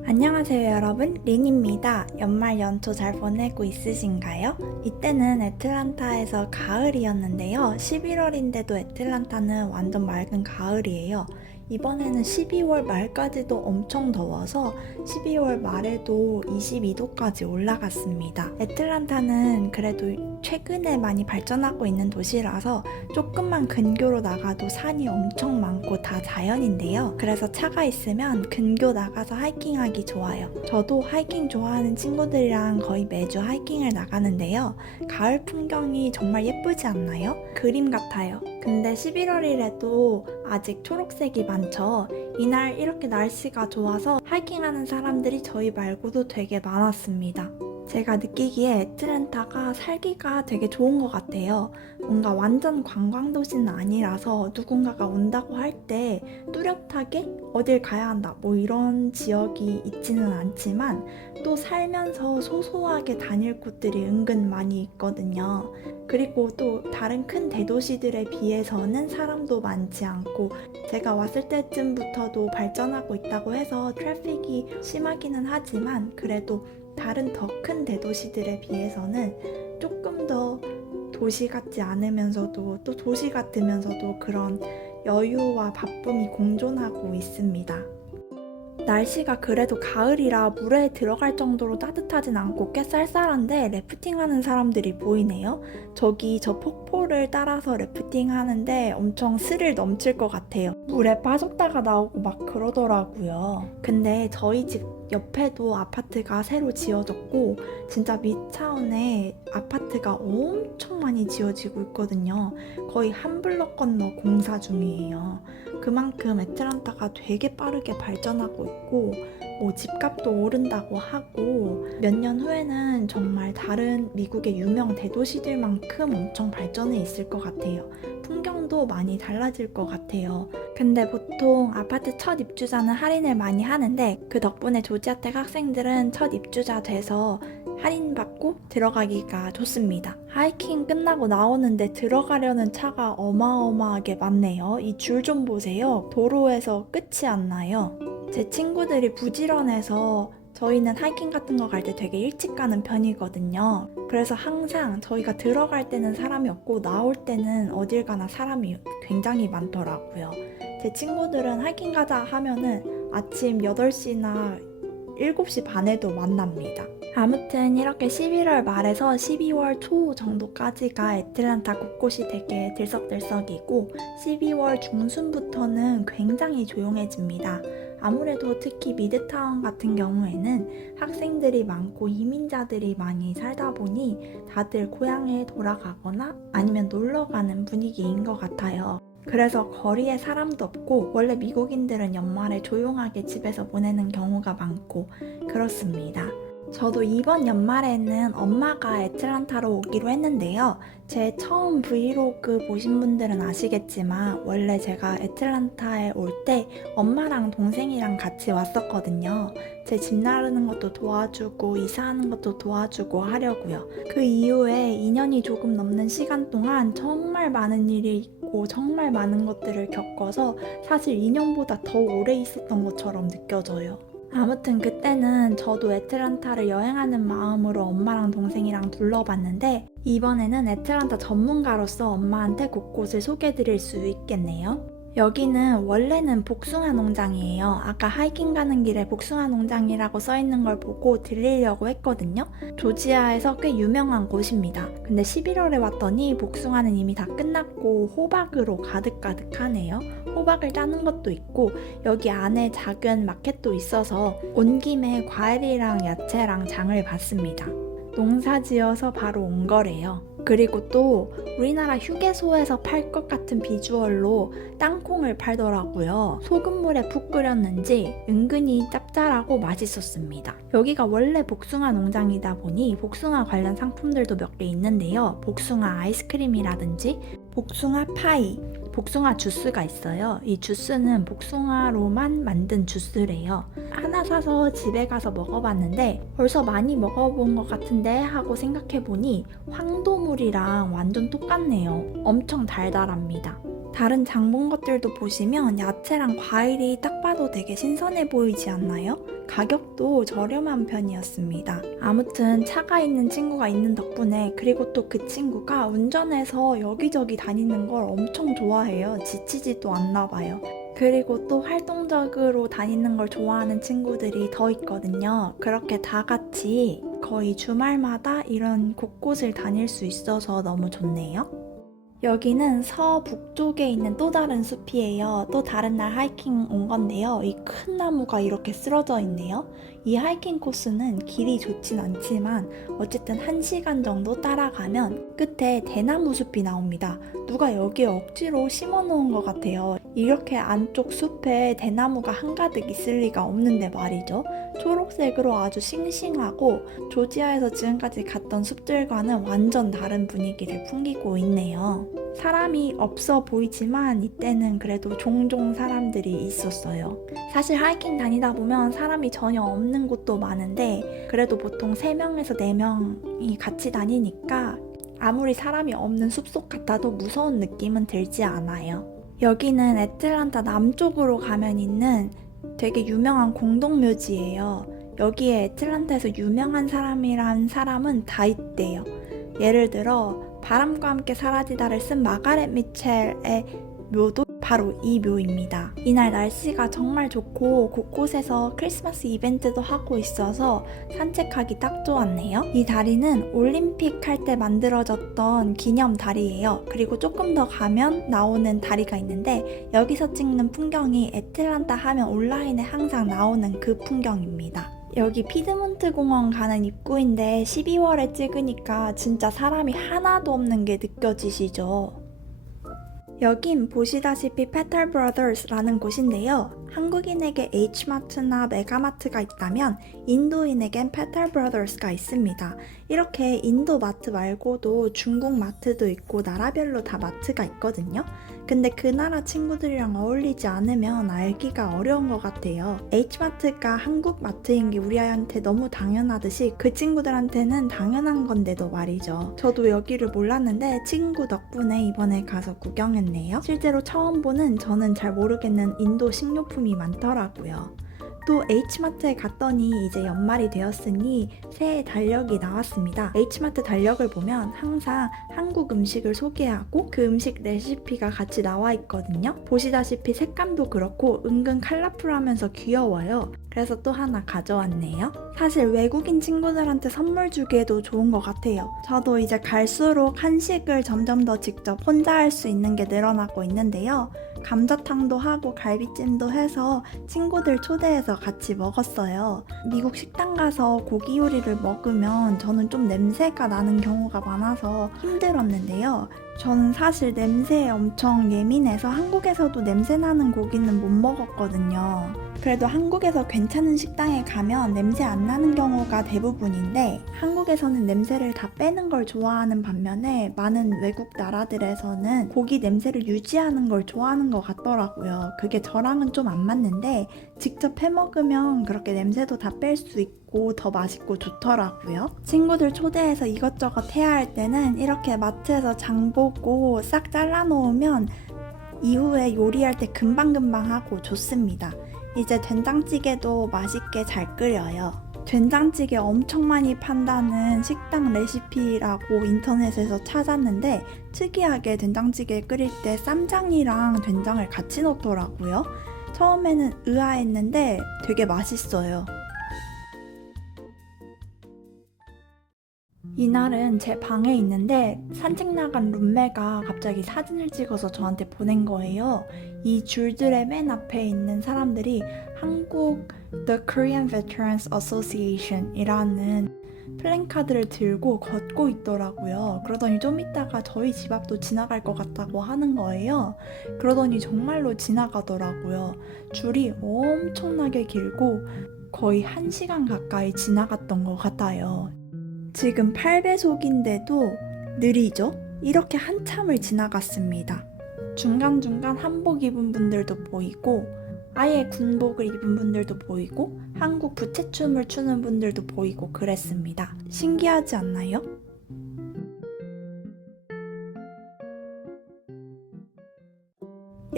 안녕하세요 여러분, 린입니다. 연말 연초 잘 보내고 있으신가요? 이때는 애틀란타에서 가을이었는데요. 11월인데도 애틀란타는 완전 맑은 가을이에요. 이번에는 12월 말까지도 엄청 더워서 12월 말에도 22도까지 올라갔습니다. 애틀란타는 그래도 최근에 많이 발전하고 있는 도시라서 조금만 근교로 나가도 산이 엄청 많고 다 자연인데요. 그래서 차가 있으면 근교 나가서 하이킹하기 좋아요. 저도 하이킹 좋아하는 친구들이랑 거의 매주 하이킹을 나가는데요. 가을 풍경이 정말 예쁘지 않나요? 그림 같아요. 근데 11월이라도 아직 초록색이 많죠. 이날 이렇게 날씨가 좋아서 하이킹하는 사람들이 저희 말고도 되게 많았습니다. 제가 느끼기에 애틀랜타가 살기가 되게 좋은 것 같아요. 뭔가 완전 관광도시는 아니라서 누군가가 온다고 할 때 뚜렷하게 어딜 가야 한다 뭐 이런 지역이 있지는 않지만 또 살면서 소소하게 다닐 곳들이 은근 많이 있거든요. 그리고 또 다른 큰 대도시들에 비해서는 사람도 많지 않고 제가 왔을 때쯤부터도 발전하고 있다고 해서 트래픽이 심하기는 하지만 그래도 다른 더 큰 대도시들에 비해서는 조금 더 도시 같지 않으면서도 또 도시 같으면서도 그런 여유와 바쁨이 공존하고 있습니다. 날씨가 그래도 가을이라 물에 들어갈 정도로 따뜻하진 않고 꽤 쌀쌀한데 래프팅하는 사람들이 보이네요. 저기 저 폭포를 따라서 래프팅하는데 엄청 스릴 넘칠 것 같아요. 물에 빠졌다가 나오고 막 그러더라고요. 근데 저희 집 옆에도 아파트가 새로 지어졌고 진짜 mid타운에 아파트가 엄청 많이 지어지고 있거든요. 거의 한 블럭 건너 공사 중이에요. 그만큼 애틀란타가 되게 빠르게 발전하고 있고 뭐 집값도 오른다고 하고 몇 년 후에는 정말 다른 미국의 유명 대도시들만큼 엄청 발전해 있을 것 같아요. 풍경도 많이 달라질 것 같아요. 근데 보통 아파트 첫 입주자는 할인을 많이 하는데 그 덕분에 조지아텍 학생들은 첫 입주자 돼서 할인받고 들어가기가 좋습니다. 하이킹 끝나고 나오는데 들어가려는 차가 어마어마하게 많네요. 이 줄 좀 보세요. 도로에서 끝이 안 나요. 제 친구들이 부지런해서 저희는 하이킹 같은 거 갈 때 되게 일찍 가는 편이거든요. 그래서 항상 저희가 들어갈 때는 사람이 없고 나올 때는 어딜 가나 사람이 굉장히 많더라고요. 제 친구들은 하이킹 가자 하면은 아침 8시나 7시 반에도 만납니다. 아무튼 이렇게 11월 말에서 12월 초 정도까지가 애틀란타 곳곳이 되게 들썩들썩이고 12월 중순부터는 굉장히 조용해집니다. 아무래도 특히 미드타운 같은 경우에는 학생들이 많고 이민자들이 많이 살다 보니 다들 고향에 돌아가거나 아니면 놀러 가는 분위기인 것 같아요. 그래서 거리에 사람도 없고 원래 미국인들은 연말에 조용하게 집에서 보내는 경우가 많고 그렇습니다. 저도 이번 연말에는 엄마가 애틀란타로 오기로 했는데요. 제 처음 브이로그 보신 분들은 아시겠지만 원래 제가 애틀란타에 올 때 엄마랑 동생이랑 같이 왔었거든요. 제 집 나르는 것도 도와주고 이사하는 것도 도와주고 하려고요. 그 이후에 2년이 조금 넘는 시간 동안 정말 많은 일이 있고 정말 많은 것들을 겪어서 사실 2년보다 더 오래 있었던 것처럼 느껴져요. 아무튼 그때는 저도 애틀란타를 여행하는 마음으로 엄마랑 동생이랑 둘러봤는데 이번에는 애틀란타 전문가로서 엄마한테 곳곳을 소개해드릴 수 있겠네요. 여기는 원래는 복숭아 농장이에요. 아까 하이킹 가는 길에 복숭아 농장이라고 써있는 걸 보고 들리려고 했거든요. 조지아에서 꽤 유명한 곳입니다. 근데 11월에 왔더니 복숭아는 이미 다 끝났고 호박으로 가득가득하네요. 호박을 따는 것도 있고 여기 안에 작은 마켓도 있어서 온 김에 과일이랑 야채랑 장을 봤습니다. 농사 지어서 바로 온 거래요. 그리고 또 우리나라 휴게소에서 팔 것 같은 비주얼로 땅콩을 팔더라고요. 소금물에 푹 끓였는지 은근히 짭짤하고 맛있었습니다. 여기가 원래 복숭아 농장이다 보니 복숭아 관련 상품들도 몇 개 있는데요. 복숭아 아이스크림이라든지 복숭아 파이, 복숭아 주스가 있어요. 이 주스는 복숭아로만 만든 주스래요. 하나 사서 집에 가서 먹어봤는데 벌써 많이 먹어본 것 같은데 하고 생각해보니 황도물이랑 완전 똑같네요. 엄청 달달합니다. 다른 장 본 것들도 보시면 야채랑 과일이 딱 봐도 되게 신선해 보이지 않나요? 가격도 저렴한 편이었습니다. 아무튼 차가 있는 친구가 있는 덕분에, 그리고 또 그 친구가 운전해서 여기저기 다니는 걸 엄청 좋아해요. 지치지도 않나 봐요. 그리고 또 활동적으로 다니는 걸 좋아하는 친구들이 더 있거든요. 그렇게 다 같이 거의 주말마다 이런 곳곳을 다닐 수 있어서 너무 좋네요. 여기는 서북쪽에 있는 또 다른 숲이에요. 또 다른 날 하이킹 온 건데요. 이 큰 나무가 이렇게 쓰러져 있네요. 이 하이킹 코스는 길이 좋진 않지만 어쨌든 1시간 정도 따라가면 끝에 대나무 숲이 나옵니다. 누가 여기에 억지로 심어 놓은 것 같아요. 이렇게 안쪽 숲에 대나무가 한가득 있을 리가 없는데 말이죠. 초록색으로 아주 싱싱하고 조지아에서 지금까지 갔던 숲들과는 완전 다른 분위기를 풍기고 있네요. 사람이 없어 보이지만 이때는 그래도 종종 사람들이 있었어요. 사실 하이킹 다니다 보면 사람이 전혀 없는 곳도 많은데 그래도 보통 3명에서 4명이 같이 다니니까 아무리 사람이 없는 숲속 같아도 무서운 느낌은 들지 않아요. 여기는 애틀란타 남쪽으로 가면 있는 되게 유명한 공동묘지예요. 여기에 애틀란타에서 유명한 사람이란 사람은 다 있대요. 예를 들어 바람과 함께 사라지다를 쓴 마가렛 미첼의 묘도 바로 이 묘입니다. 이날 날씨가 정말 좋고 곳곳에서 크리스마스 이벤트도 하고 있어서 산책하기 딱 좋았네요. 이 다리는 올림픽 할 때 만들어졌던 기념 다리예요. 그리고 조금 더 가면 나오는 다리가 있는데 여기서 찍는 풍경이 애틀란타 하면 온라인에 항상 나오는 그 풍경입니다. 여기 피드몬트 공원 가는 입구인데 12월에 찍으니까 진짜 사람이 하나도 없는 게 느껴지시죠? 여긴 보시다시피 페탈 브라더스라는 곳인데요. 한국인에게 H마트나 메가마트가 있다면 인도인에겐 페탈 브라더스가 있습니다. 이렇게 인도 마트 말고도 중국 마트도 있고 나라별로 다 마트가 있거든요. 근데 그 나라 친구들이랑 어울리지 않으면 알기가 어려운 것 같아요. H마트가 한국 마트인 게 우리한테 너무 당연하듯이 그 친구들한테는 당연한 건데도 말이죠. 저도 여기를 몰랐는데 친구 덕분에 이번에 가서 구경했네요. 실제로 처음 보는 저는 잘 모르겠는 인도 식료품이 많더라고요. 또 H마트에 갔더니 이제 연말이 되었으니 새해 달력이 나왔습니다. H마트 달력을 보면 항상 한국 음식을 소개하고 그 음식 레시피가 같이 나와 있거든요. 보시다시피 색감도 그렇고 은근 컬러풀하면서 귀여워요. 그래서 또 하나 가져왔네요. 사실 외국인 친구들한테 선물 주기에도 좋은 것 같아요. 저도 이제 갈수록 한식을 점점 더 직접 혼자 할 수 있는 게 늘어나고 있는데요. 감자탕도 하고 갈비찜도 해서 친구들 초대해서 같이 먹었어요. 미국 식당 가서 고기 요리를 먹으면 저는 좀 냄새가 나는 경우가 많아서 힘들었는데요. 저는 사실 냄새에 엄청 예민해서 한국에서도 냄새 나는 고기는 못 먹었거든요. 그래도 한국에서 괜찮은 식당에 가면 냄새 안 나는 경우가 대부분인데 한국에서는 냄새를 다 빼는 걸 좋아하는 반면에 많은 외국 나라들에서는 고기 냄새를 유지하는 걸 좋아하는 것 같더라고요. 그게 저랑은 좀 안 맞는데 직접 해 먹으면 그렇게 냄새도 다 뺄 수 있고 더 맛있고 좋더라고요. 친구들 초대해서 이것저것 해야 할 때는 이렇게 마트에서 장 보고 싹 잘라 놓으면 이후에 요리할 때 금방금방 하고 좋습니다. 이제 된장찌개도 맛있게 잘 끓여요. 된장찌개 엄청 많이 판다는 식당 레시피라고 인터넷에서 찾았는데 특이하게 된장찌개 끓일 때 쌈장이랑 된장을 같이 넣더라고요. 처음에는 의아했는데 되게 맛있어요. 이날은 제 방에 있는데 산책 나간 룸메가 갑자기 사진을 찍어서 저한테 보낸 거예요. 이 줄들의 맨 앞에 있는 사람들이 한국 The Korean Veterans Association 이라는 플랜카드를 들고 걷고 있더라고요. 그러더니 좀 이따가 저희 집 앞도 지나갈 것 같다고 하는 거예요. 그러더니 정말로 지나가더라고요. 줄이 엄청나게 길고 거의 1시간 가까이 지나갔던 것 같아요. 지금 8배속인데도 느리죠? 이렇게 한참을 지나갔습니다. 중간중간 한복 입은 분들도 보이고 아예 군복을 입은 분들도 보이고 한국 부채춤을 추는 분들도 보이고 그랬습니다. 신기하지 않나요?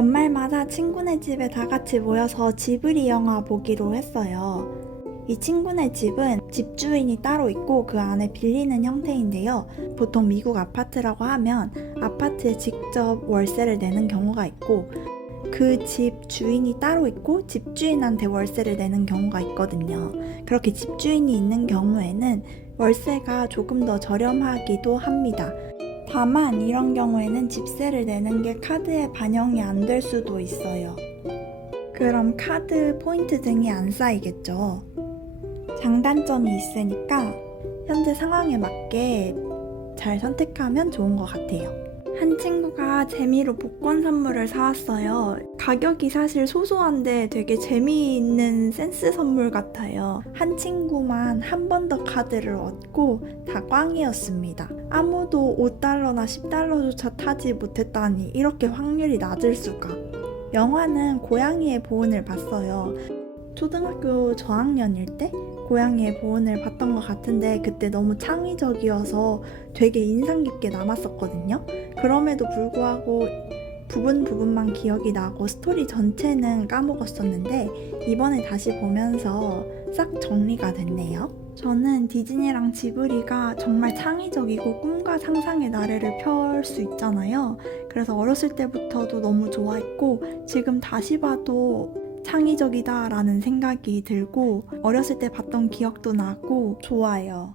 연말마다 친구네 집에 다 같이 모여서 지브리 영화 보기로 했어요. 이 친구네 집은 집주인이 따로 있고 그 안에 빌리는 형태인데요. 보통 미국 아파트라고 하면 아파트에 직접 월세를 내는 경우가 있고 그 집 주인이 따로 있고 집주인한테 월세를 내는 경우가 있거든요. 그렇게 집주인이 있는 경우에는 월세가 조금 더 저렴하기도 합니다. 다만 이런 경우에는 집세를 내는 게 카드에 반영이 안 될 수도 있어요. 그럼 카드 포인트 등이 안 쌓이겠죠. 장단점이 있으니까 현재 상황에 맞게 잘 선택하면 좋은 것 같아요. 한 친구가 재미로 복권 선물을 사왔어요. 가격이 사실 소소한데 되게 재미있는 센스 선물 같아요. 한 친구만 한 번 더 카드를 얻고 다 꽝이었습니다. 아무도 $5나 $10조차 타지 못했다니 이렇게 확률이 낮을 수가. 영화는 고양이의 보은을 봤어요. 초등학교 저학년일 때 고양이의 보은을 봤던 것 같은데 그때 너무 창의적이어서 되게 인상 깊게 남았었거든요. 그럼에도 불구하고 부분만 기억이 나고 스토리 전체는 까먹었었는데 이번에 다시 보면서 싹 정리가 됐네요. 저는 디즈니랑 지브리가 정말 창의적이고 꿈과 상상의 나래를 펼 수 있잖아요. 그래서 어렸을 때부터도 너무 좋아했고 지금 다시 봐도 창의적이다 라는 생각이 들고 어렸을 때 봤던 기억도 나고 좋아요.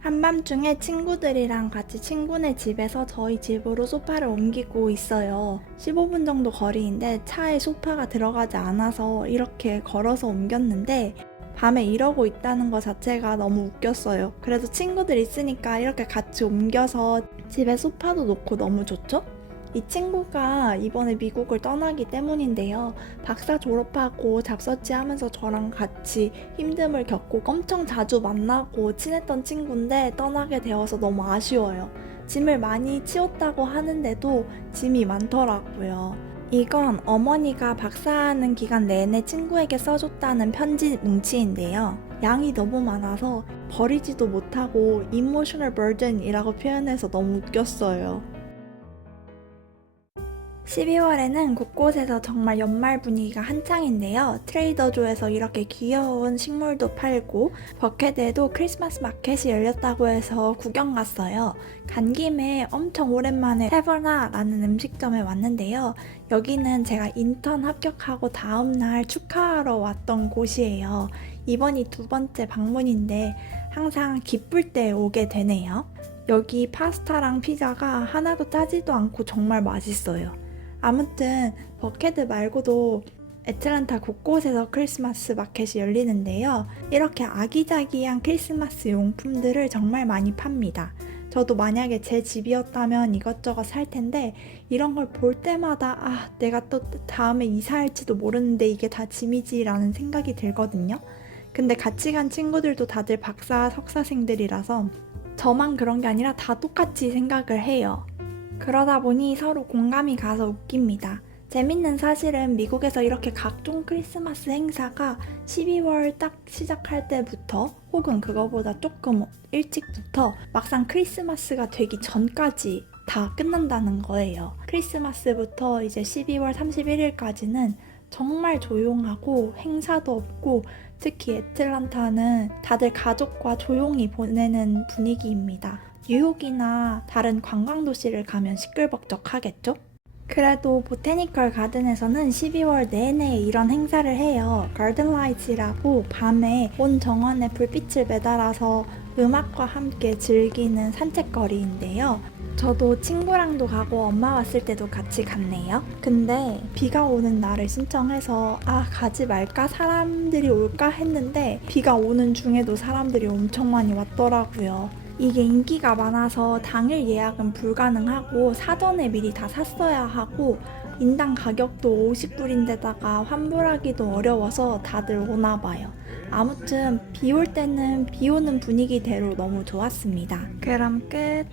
한밤중에 친구들이랑 같이 친구네 집에서 저희 집으로 소파를 옮기고 있어요. 15분 정도 거리인데 차에 소파가 들어가지 않아서 이렇게 걸어서 옮겼는데 밤에 이러고 있다는 것 자체가 너무 웃겼어요. 그래도 친구들 있으니까 이렇게 같이 옮겨서 집에 소파도 놓고 너무 좋죠? 이 친구가 이번에 미국을 떠나기 때문인데요. 박사 졸업하고 잡서치 하면서 저랑 같이 힘듦을 겪고 엄청 자주 만나고 친했던 친구인데 떠나게 되어서 너무 아쉬워요. 짐을 많이 치웠다고 하는데도 짐이 많더라고요. 이건 어머니가 박사하는 기간 내내 친구에게 써줬다는 편지 뭉치인데요. 양이 너무 많아서 버리지도 못하고 emotional burden이라고 표현해서 너무 웃겼어요. 12월에는 곳곳에서 정말 연말 분위기가 한창인데요. 트레이더조에서 이렇게 귀여운 식물도 팔고 버켓에도 크리스마스 마켓이 열렸다고 해서 구경 갔어요. 간 김에 엄청 오랜만에 세버나라는 음식점에 왔는데요. 여기는 제가 인턴 합격하고 다음날 축하하러 왔던 곳이에요. 이번이 2번째 방문인데 항상 기쁠 때 오게 되네요. 여기 파스타랑 피자가 하나도 짜지도 않고 정말 맛있어요. 아무튼 버켓 말고도 애틀랜타 곳곳에서 크리스마스 마켓이 열리는데요. 이렇게 아기자기한 크리스마스 용품들을 정말 많이 팝니다. 저도 만약에 제 집이었다면 이것저것 살 텐데 이런 걸 볼 때마다 내가 또 다음에 이사할지도 모르는데 이게 다 짐이지 라는 생각이 들거든요. 근데 같이 간 친구들도 다들 박사, 석사생들이라서 저만 그런 게 아니라 다 똑같이 생각을 해요. 그러다 보니 서로 공감이 가서 웃깁니다. 재밌는 사실은 미국에서 이렇게 각종 크리스마스 행사가 12월 딱 시작할 때부터 혹은 그거보다 조금 일찍부터 막상 크리스마스가 되기 전까지 다 끝난다는 거예요. 크리스마스부터 이제 12월 31일까지는 정말 조용하고 행사도 없고 특히 애틀란타는 다들 가족과 조용히 보내는 분위기입니다. 뉴욕이나 다른 관광도시를 가면 시끌벅적하겠죠? 그래도 보테니컬 가든에서는 12월 내내 이런 행사를 해요. 가든라이츠라고 밤에 온 정원에 불빛을 매달아서 음악과 함께 즐기는 산책거리인데요. 저도 친구랑도 가고 엄마 왔을 때도 같이 갔네요. 근데 비가 오는 날을 신청해서 가지 말까? 사람들이 올까? 했는데 비가 오는 중에도 사람들이 엄청 많이 왔더라고요. 이게 인기가 많아서 당일 예약은 불가능하고 사전에 미리 다 샀어야 하고 인당 가격도 $50인데다가 환불하기도 어려워서 다들 오나봐요. 아무튼 비 올 때는 비 오는 분위기대로 너무 좋았습니다. 그럼 끝!